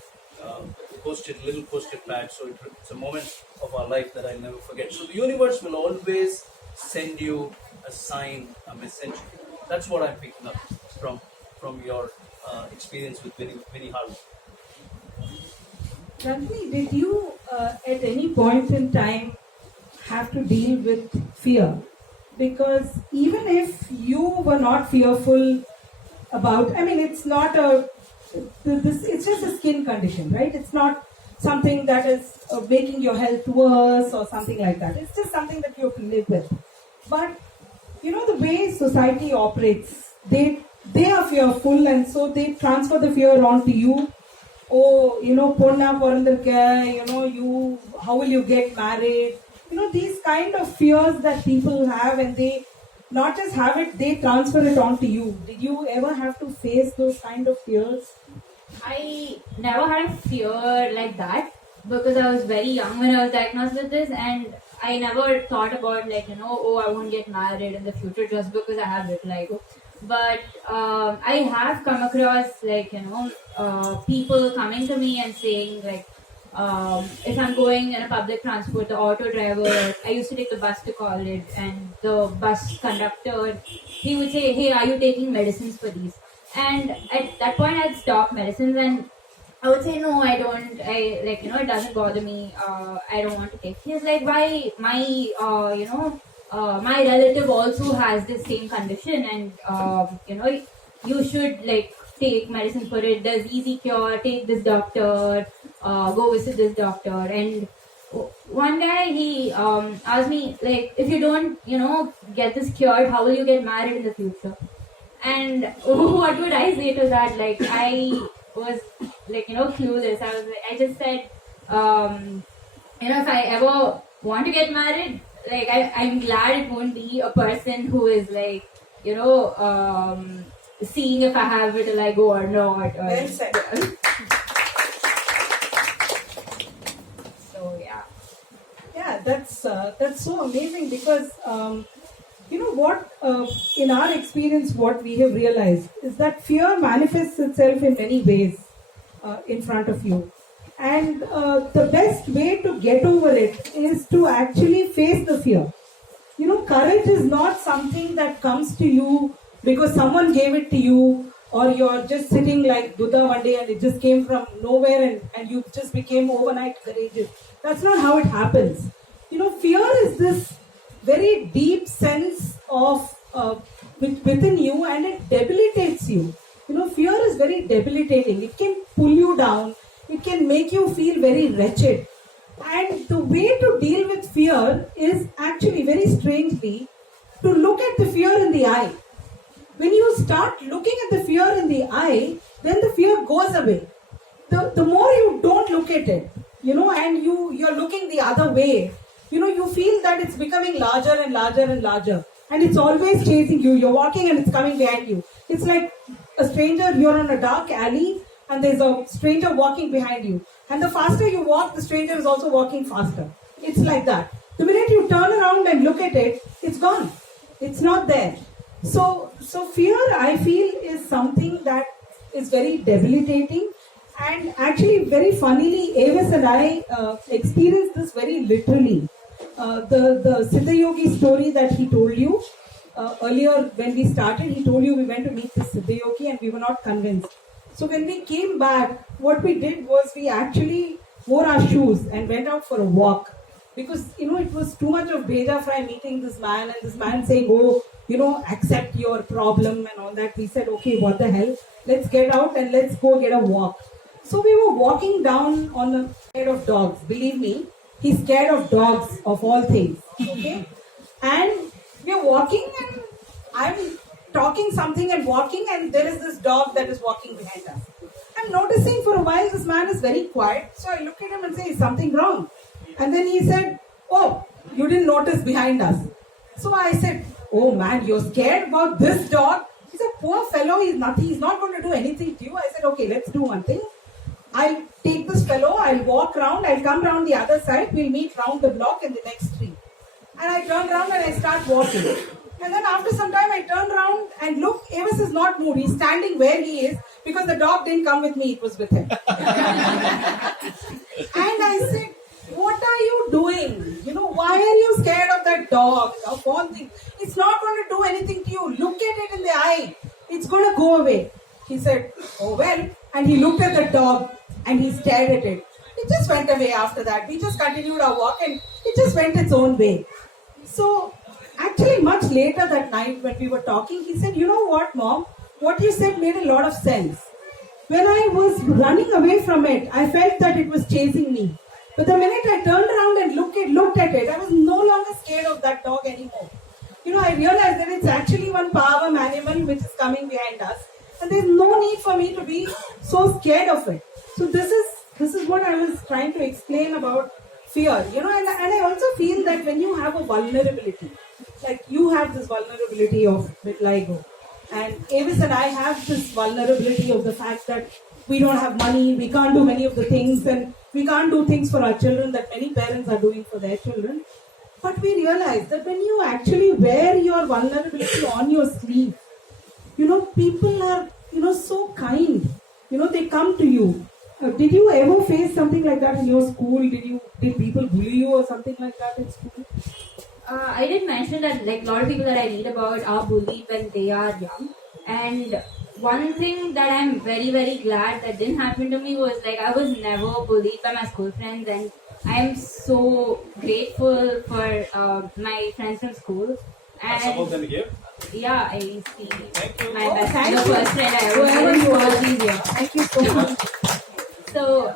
little post-it pad. So it's a moment of our life that I'll never forget. So the universe will always send you a sign, a message. That's what I'm picking up from your experience with Winnie Harlow. Ranjani, did you at any point in time have to deal with fear? Because even if you were not fearful about, it's not it's just a skin condition, right? It's not something that is making your health worse or something like that. It's just something that you have to live with. But, the way society operates, they are fearful, and so they transfer the fear onto you. Oh, ponna porandirka, how will you get married? These kind of fears that people have, and they not just have it, they transfer it onto you. Did you ever have to face those kind of fears? I never had a fear like that because I was very young when I was diagnosed with this, and I never thought about I won't get married in the future just because I have vitiligo. But I have come across people coming to me and saying if I'm going in a public transport, the auto driver, I used to take the bus to college, and the bus conductor, he would say, hey, are you taking medicines for these? And at that point I'd stop medicines and I would say, no, I don't, it doesn't bother me, I don't want to take. He's like, why? My my relative also has this same condition, and you should take medicine for it. There's easy cure. Take this doctor. Go visit this doctor. And one guy, he asked me, if you don't get this cured, how will you get married in the future? And what would I say to that? I was clueless. I just said, if I ever want to get married, I'm glad it won't be a person who is seeing if I have vitiligo or not. Well said. So yeah. Yeah, that's so amazing because what in our experience, what we have realized is that fear manifests itself in many ways in front of you. And the best way to get over it is to actually face the fear. Courage is not something that comes to you because someone gave it to you, or you're just sitting like Buddha one day and it just came from nowhere and you just became overnight courageous. That's not how it happens. Fear is this very deep sense of within you, and it debilitates you. Fear is very debilitating. It can pull you down. It can make you feel very wretched. And the way to deal with fear is actually very strangely to look at the fear in the eye. When you start looking at the fear in the eye, then the fear goes away. The more you don't look at it, and you're looking the other way, you feel that it's becoming larger and larger and larger. And it's always chasing you. You're walking and it's coming behind you. It's like a stranger, you're on a dark alley and there's a stranger walking behind you. And the faster you walk, the stranger is also walking faster. It's like that. The minute you turn around and look at it, it's gone. It's not there. So fear, I feel, is something that is very debilitating. And actually, very funnily, Avis and I experienced this very literally. The Siddha Yogi story that he told you earlier when we started, he told you we went to meet the Siddha Yogi and we were not convinced. So when we came back, what we did was we actually wore our shoes and went out for a walk. Because, it was too much of Bheja Fry meeting this man and this man saying, oh, accept your problem and all that. We said, okay, what the hell? Let's get out and let's go get a walk. So we were walking down on a scared of dogs. Believe me, he's scared of dogs of all things. Okay? And we're walking and I'm talking something and walking, and there is this dog that is walking behind us. I'm noticing for a while this man is very quiet. So I look at him and say, is something wrong? And then he said, oh, you didn't notice behind us. So I said, oh man, you're scared about this dog? He said, poor fellow, he's not going to do anything to you. I said, okay, let's do one thing. I'll take this fellow, I'll walk round, I'll come round the other side, we'll meet round the block in the next street. And I turn around and I start walking. And then after some time I turn around and look, Avis is not moved. He's standing where he is because the dog didn't come with me, it was with him. And I said, what are you doing? Why are you scared of that dog? Of all things. It's not going to do anything to you. Look at it in the eye. It's going to go away. He said, oh well. And he looked at the dog and he stared at it. It just went away after that. We just continued our walk and it just went its own way. So actually much later that night when we were talking, he said, you know what, Mom? What you said made a lot of sense. When I was running away from it, I felt that it was chasing me. But the minute I turned around and looked at it, I was no longer scared of that dog anymore. I realized that it's actually one powerful animal which is coming behind us. And there's no need for me to be so scared of it. So this is what I was trying to explain about fear. And I also feel that when you have a vulnerability, like you have this vulnerability of vitiligo, and Avis and I have this vulnerability of the fact that we don't have money, we can't do many of the things, and we can't do things for our children that many parents are doing for their children. But we realize that when you actually wear your vulnerability on your sleeve, people are, so kind. They come to you. Did you ever face something like that in your school? Did people bully you or something like that in school? I did mention that a lot of people that I read about are bullied when they are young. And one thing that I'm very, very glad that didn't happen to me was I was never bullied by my school friends, and I'm so grateful for my friends from school. And some of them here? Yeah, I see. Thank you. My best thank friend, you. first friend I ever Whoever met you are. was easier. Thank you so much. So,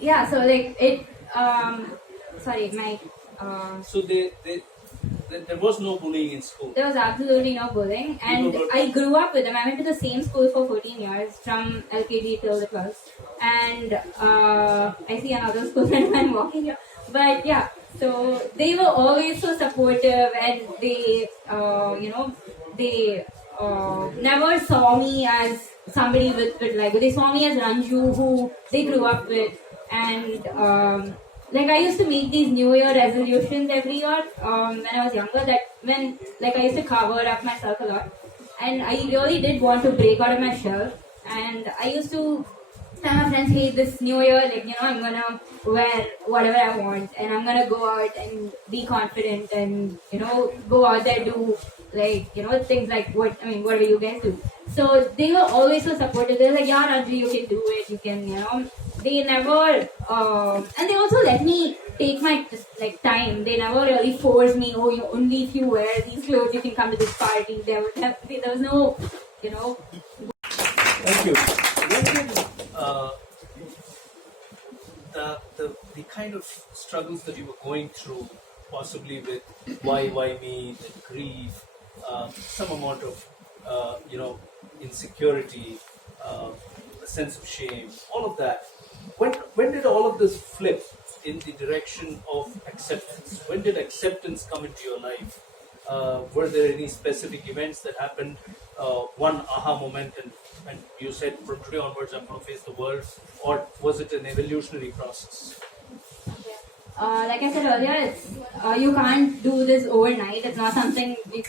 yeah, so sorry, my, So there was no bullying in school. there was absolutely no bullying, and I grew up with them. I went to the same school for 14 years, from LKG till the 12th, and I see another school friend I'm walking here. But yeah, so they were always so supportive, and they, they never saw me as somebody with vitiligo. They saw me as Ranju, who they grew up with, and I used to make these New Year resolutions every year when I was younger. That when I used to cover up myself a lot, and I really did want to break out of my shell. And I used to tell my friends, hey, this New Year, I'm gonna wear whatever I want, and I'm gonna go out and be confident, and go out there, do things like whatever you guys do. So they were always so supportive. They're like, yeah, Ranju, you can do it. You can, they never, and they also let me take my like time. They never really forced me. Oh, you only if you wear these clothes you can come to this party. There was no, you know. Thank you. When did the kind of struggles that you were going through, possibly with why me, the grief, some amount of insecurity, a sense of shame, all of that. When did all of this flip in the direction of acceptance? When did acceptance come into your life? Were there any specific events that happened? One aha moment, and you said from today onwards I'm going to face the world, or was it an evolutionary process? Like I said earlier, it's you can't do this overnight. It's not something be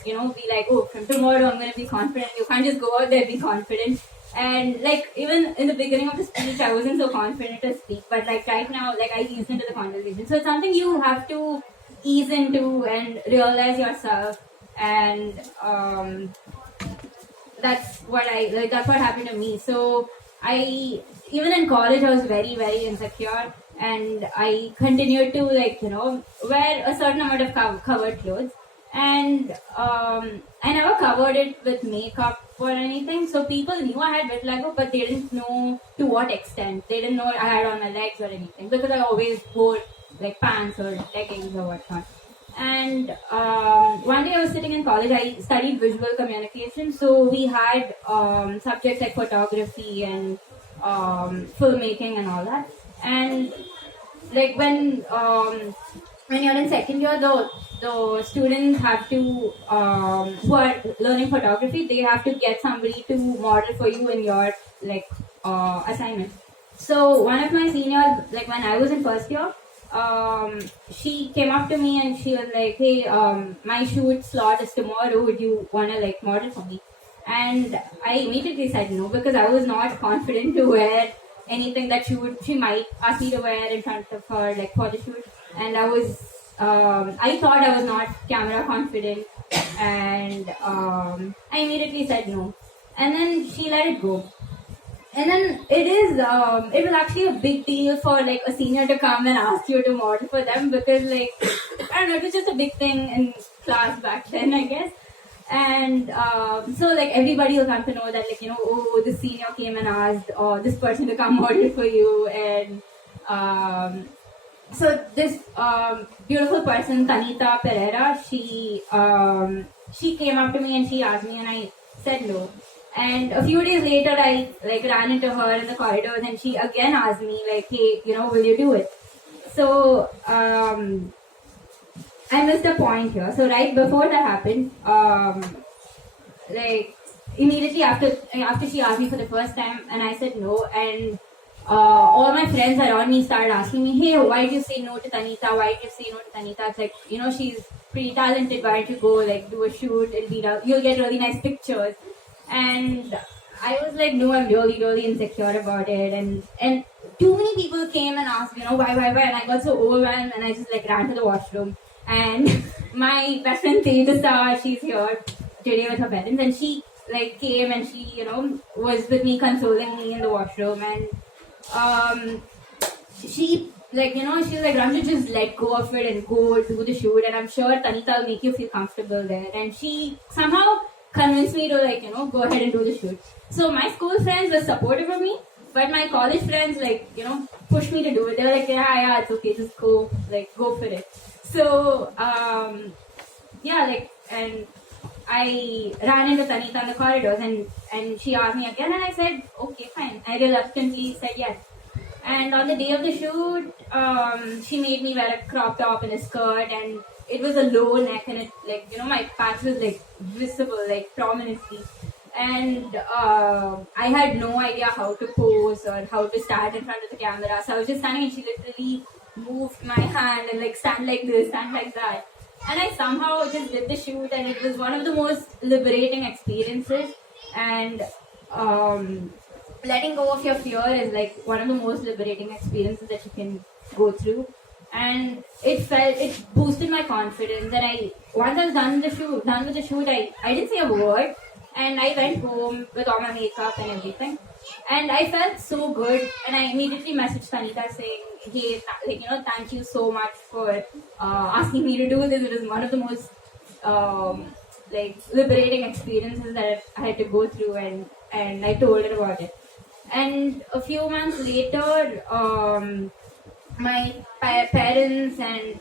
like, oh, from tomorrow I'm going to be confident. You can't just go out there and be confident. And like even in the beginning of the speech, I wasn't so confident to speak. But like right now, like I ease into the conversation. So it's something you have to ease into and realize yourself. And that's what happened to me. So even in college, I was very, very insecure. And I continued to wear a certain amount of covered clothes, and I never covered it with makeup or anything. So people knew I had vitiligo, but they didn't know to what extent. They didn't know I had on my legs or anything, because I always wore like pants or leggings or whatnot. And one day I was sitting in college. I studied visual communication, so we had subjects like photography and filmmaking and all that. And like when you're in second year, the students have to who are learning photography, they have to get somebody to model for you in your assignment. So one of my seniors, like when I was in first year, she came up to me and she was like, hey, my shoot slot is tomorrow, would you want to model for me? And I immediately said no, because I was not confident to wear anything that she might ask me to wear in front of her, like for the shoot. And I thought I was not camera confident, and I immediately said no. And then she let it go. And then it was actually a big deal for like a senior to come and ask you to model for them, because like, I don't know, it was just a big thing in class back then, I guess. And so like everybody will come to know that oh, this senior came and asked this person to come model for you. And so this beautiful person, Tanita Pereira, she came up to me and she asked me, and I said no. And a few days later, I ran into her in the corridors, and she again asked me like, hey, will you do it? So I missed a point here. So right before that happened, immediately after she asked me for the first time, and I said no, and all my friends around me started asking me, hey, why did you say no to Tanita? Why did you say no to Tanita? It's like, she's pretty talented. Why don't you go do a shoot? You'll get really nice pictures. And I was like, no, I'm really, really insecure about it. And too many people came and asked, why? And I got so overwhelmed, and I just ran to the washroom. And my best friend Tejasa, she's here today with her parents, and she came and she was with me, consoling me in the washroom. And she she was like, Ranjani, just let go of it and go do the shoot, and I'm sure Tanita will make you feel comfortable there. And she somehow convinced me to go ahead and do the shoot. So my school friends were supportive of me, but my college friends pushed me to do it. They were like, yeah, it's okay, just go for it. So and I ran into Tanita in the corridors, and she asked me again, and I said, okay, fine. I reluctantly said yes. And on the day of the shoot, she made me wear a crop top and a skirt, and it was a low neck, and it my patch was visible prominently. And I had no idea how to pose or how to stand in front of the camera. So I was just standing, and she literally moved my hand and stand like this, stand like that. And I somehow just did the shoot, and it was one of the most liberating experiences. And letting go of your fear is one of the most liberating experiences that you can go through. And it boosted my confidence. And once I was done with the shoot, I didn't say a word, and I went home with all my makeup and everything. And I felt so good, and I immediately messaged Sanita saying, "Hey, thank you so much for asking me to do this. It was one of the most liberating experiences that I had to go through," and I told her about it. And a few months later, my parents and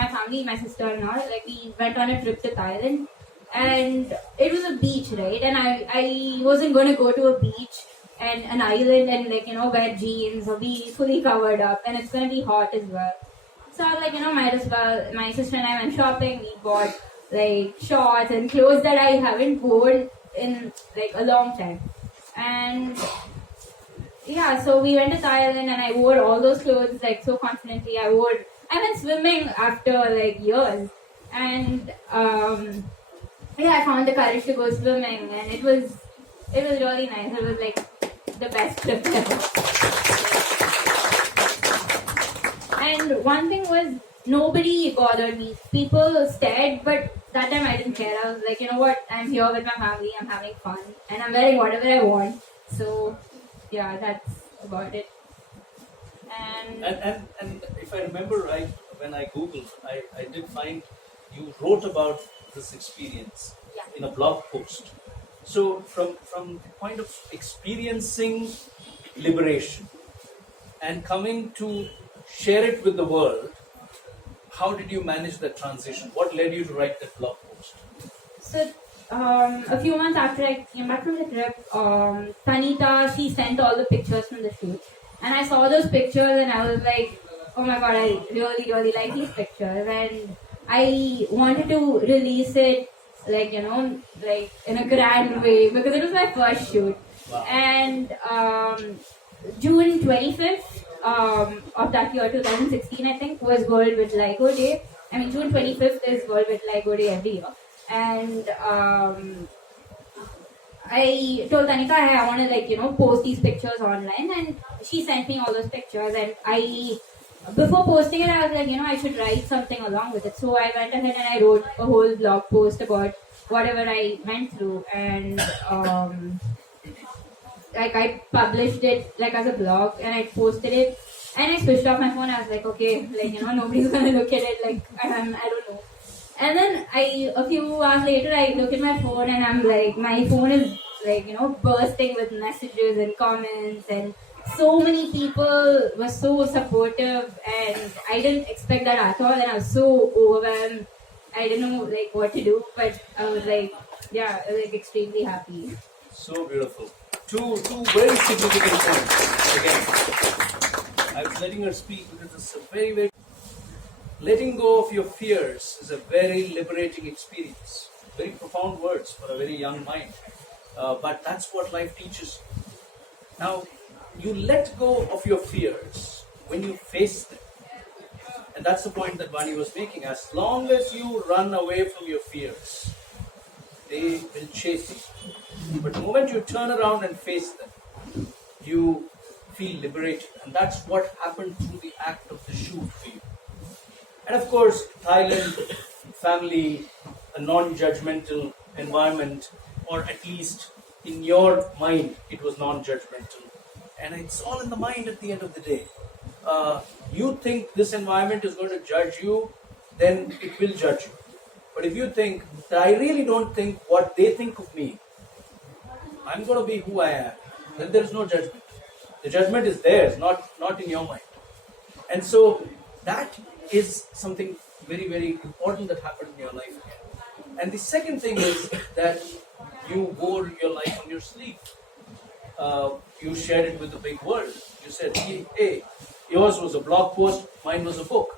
my family, my sister and all, we went on a trip to Thailand, and it was a beach, right? And I wasn't going to go to a beach and an island and wear jeans or be fully covered up, and it's going to be hot as well. So I was might as well. My sister and I went shopping. We bought shorts and clothes that I haven't worn in a long time. And yeah, so we went to Thailand and I wore all those clothes so confidently. I went swimming after years, and I found the courage to go swimming, and it was really nice. It was the best trip ever. And one thing was, nobody bothered me. People stared, but that time I didn't care. I was like, you know what? I'm here with my family. I'm having fun, and I'm wearing whatever I want. So, yeah, that's about it. And if I remember right, when I googled, I did find you wrote about this experience in a blog post. So, from the point of experiencing liberation and coming to share it with the world, how did you manage that transition? What led you to write that blog post? So, a few months after I came back from the trip, Tanita, she sent all the pictures from the shoot. And I saw those pictures and I was like, oh my god, I really, really like these pictures. And I wanted to release it, in a grand way, because it was my first shoot. Wow. And June 25th of that year, 2016, I think, was World Vitiligo Day. I mean, June 25th is World Vitiligo Day every year. And I told Tanika, I want to post these pictures online, and she sent me all those pictures. And before posting it, I was like, I should write something along with it. So I went ahead and I wrote a whole blog post about whatever I went through, and I published it as a blog, and I posted it, and I switched off my phone. I was like, okay, nobody's gonna look at it. I don't know. And then a few hours later, I look at my phone, and I'm like, my phone is bursting with messages and comments, and so many people were so supportive, and I didn't expect that at all, and I was so overwhelmed. I didn't know what to do, but I was I was extremely happy. So beautiful. Two very significant points. Again, I was letting her speak because it's a very, very... Letting go of your fears is a very liberating experience. Very profound words for a very young mind. But that's what life teaches you. Now, you let go of your fears when you face them. And that's the point that Vaani was making. As long as you run away from your fears, they will chase you. But the moment you turn around and face them, you feel liberated. And that's what happened through the act of the shoot for you. And of course, Thailand, family, a non-judgmental environment, or at least in your mind, it was non-judgmental. And it's all in the mind at the end of the day. You think this environment is going to judge you, then it will judge you. But if you think that I really don't think what they think of me, I'm going to be who I am, then there is no judgment. The judgment is theirs, not in your mind. And so that is something very, very important that happened in your life again. And the second thing is that you wore your life on your sleeve. You shared it with the big world. You said, hey, yours was a blog post, mine was a book.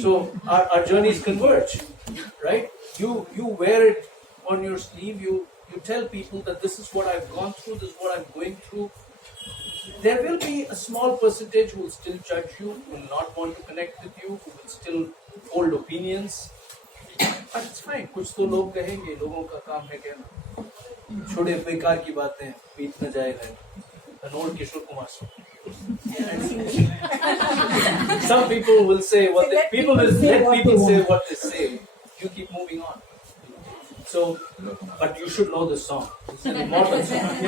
So our journeys converge, right? You wear it on your sleeve. You tell people that this is what I've gone through, this is what I'm going through. There will be a small percentage who will still judge you, who will not want to connect with you, who will still hold opinions. But it's fine. कुछ तो लोग कहेंगे, लोगों का काम है कहना. छोड़े बेकार की बातें, बीत न जाएगा. An old Kishore Kumar song. Some people will say what they, people will let people say what they say. You keep moving on. So, but you should know this song. It's an immortal song.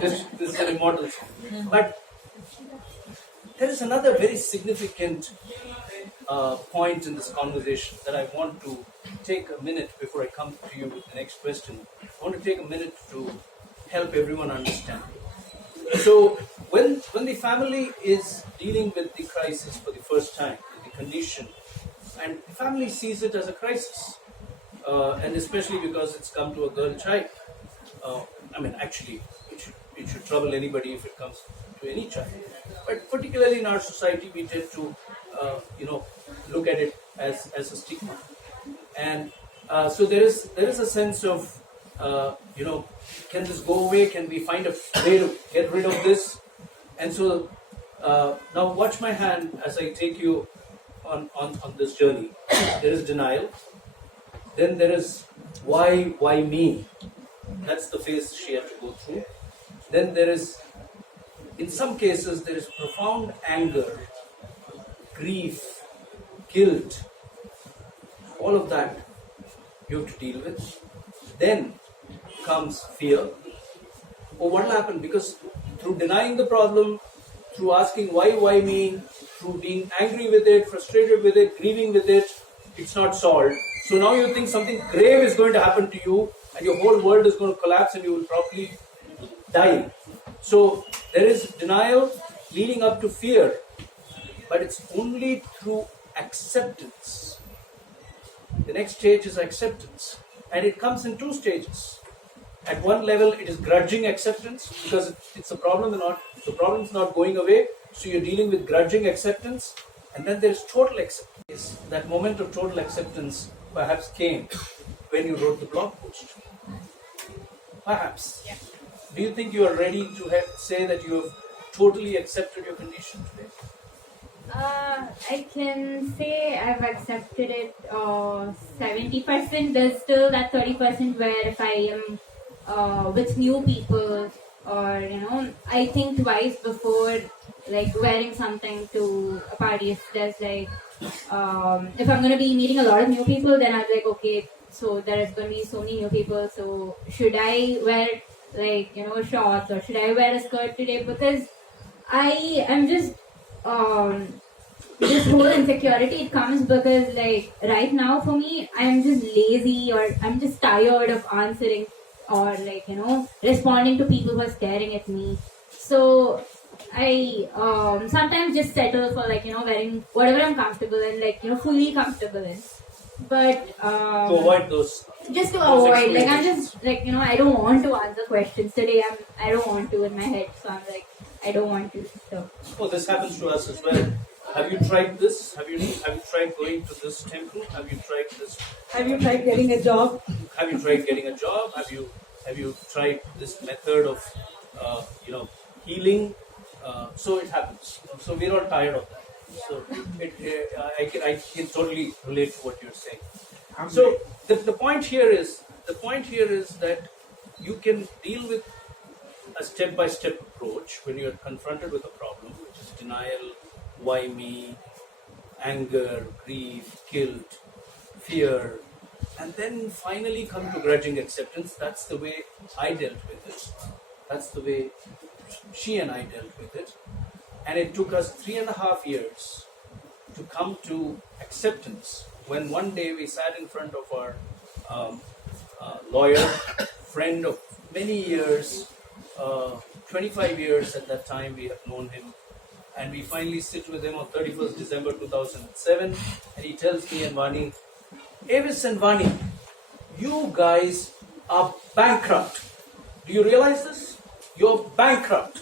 This is an immortal song. But there is another very significant point in this conversation that I want to take a minute before I come to you with the next question. I want to take a minute to help everyone understand. So when the family is dealing with the crisis for the first time, the condition, and the family sees it as a crisis, and especially because it's come to a girl child. Actually, it should trouble anybody if it comes to any child. But particularly in our society, we tend to, look at it as a stigma, and so there is a sense of, can this go away? Can we find a way to get rid of this? And so now watch my hand as I take you on this journey. There is denial. Then there is why me? That's the phase she had to go through. Then there is, in some cases, there is profound anger, grief, guilt. All of that you have to deal with. Then comes fear. Oh, what will happen? Because through denying the problem, through asking why me, through being angry with it, frustrated with it, grieving with it, it's not solved. So now you think something grave is going to happen to you and your whole world is going to collapse and you will probably die. So there is denial leading up to fear, but it's only through acceptance. The next stage is acceptance, and it comes in two stages. At one level, it is grudging acceptance because it's a problem and the problem is not going away. So you're dealing with grudging acceptance, and then there is total acceptance. That moment of total acceptance perhaps came when you wrote the blog post. Perhaps. Yeah. Do you think you are ready to say that you have totally accepted your condition today? I can say I've accepted it 70%. There's still that 30% where if I am with new people, or I think twice before wearing something to a party. If there's if I'm gonna be meeting a lot of new people, then I'm like, okay, so there's gonna be so many new people, so should I wear shorts or should I wear a skirt today? Because I am just this whole insecurity, it comes because right now for me, I'm just lazy or I'm just tired of answering or responding to people who are staring at me. So I sometimes just settle for wearing whatever I'm comfortable in, fully comfortable in. But to avoid those. Just to avoid, I'm just I don't want to answer questions today. I don't want to in my head, so I'm I don't want to. So. Oh, this happens to us as well. Have you tried this? Have you tried going to this temple? Have you tried this? Have you tried getting a job? Have you tried getting a job? Have you tried this method of healing? So it happens. So we're all tired of that. So I can totally relate to what you're saying. So the point here is that you can deal with a step-by-step approach when you're confronted with a problem, which is denial, why me, anger, grief, guilt, fear, and then finally come to grudging acceptance. That's the way I dealt with it. That's the way she and I dealt with it. And it took us 3.5 years to come to acceptance. When one day we sat in front of our lawyer, friend of many years, 25 years at that time we have known him, and we finally sit with him on 31st December 2007, and he tells me and Vaani, Avis and Vaani, you guys are bankrupt. Do you realize this? You're bankrupt.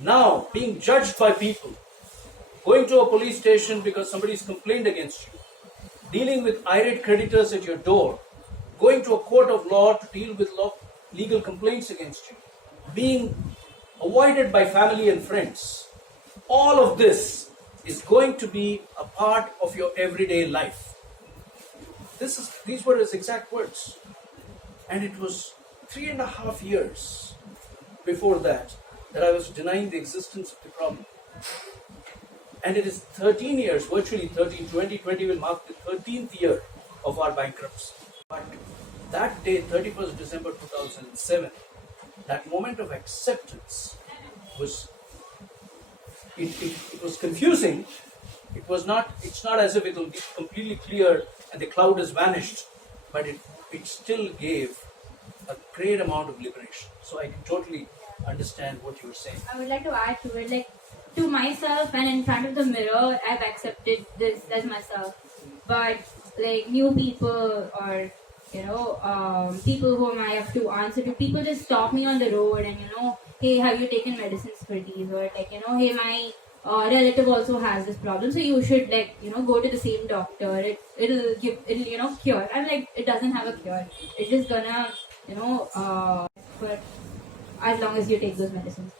Now, being judged by people, going to a police station because somebody's complained against you, dealing with irate creditors at your door, going to a court of law to deal with legal complaints against you, being avoided by family and friends. All of this is going to be a part of your everyday life. These were his exact words. And it was 3.5 years before that I was denying the existence of the problem. And it is 13 years, virtually 13, 2020 will mark the 13th year of our bankruptcy. But that day, 31st December 2007, that moment of acceptance was, it was confusing. It's not as if it will be completely clear and the cloud has vanished, but it still gave a great amount of liberation. So I can totally understand what you were saying. I would like to add to it, like, to myself and in front of the mirror, I've accepted this as myself. But like new people or people whom I have to answer to, people just stop me on the road and hey, have you taken medicines for these? Or like hey, my relative also has this problem, so you should go to the same doctor. It'll cure. I'm like, it doesn't have a cure. It's just gonna for as long as you take those medicines.